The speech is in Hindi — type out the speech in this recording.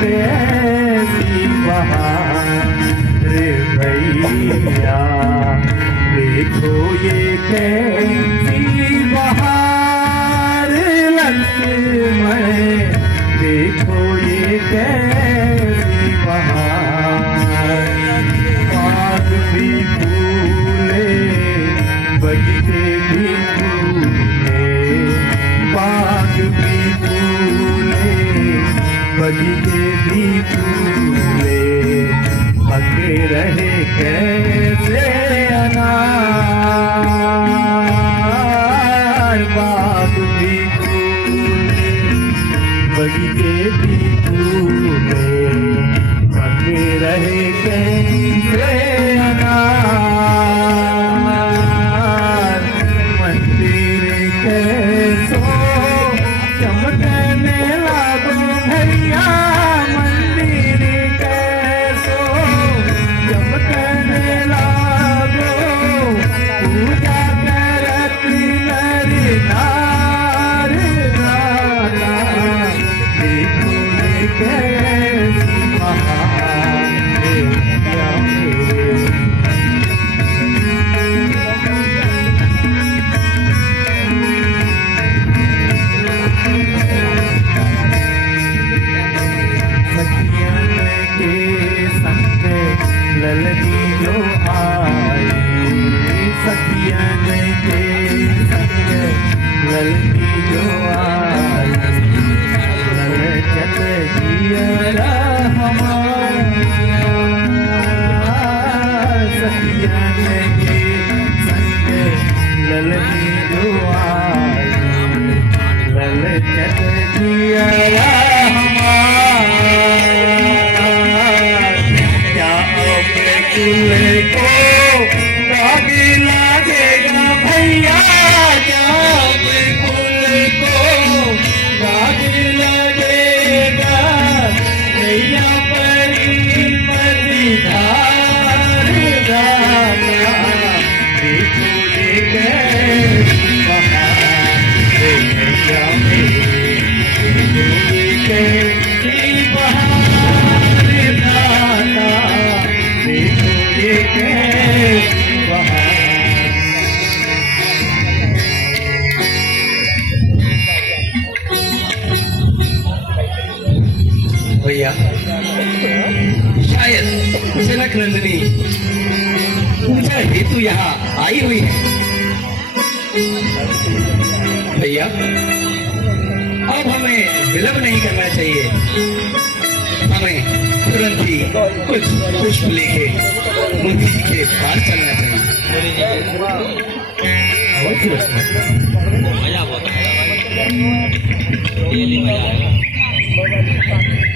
कैसी बहार भैया देखो ये कैसी बहार लक्ष्मण देखो ये कैसी बहार बाग भी फूले बगीचे भी बगीचे भी फूले पके रहे कैसे अनार? बाग भी फूले बगीचे ललनी भैया। शायद जनक नंदिनी पूजा हेतु यहाँ आई हुई है? भैया, अब हमें विलंब नहीं करना चाहिए। हमें तुरंत ही कुछ पुष्प लेके मोदी जी के पास चलना चाहिए। मज़ा बहुत।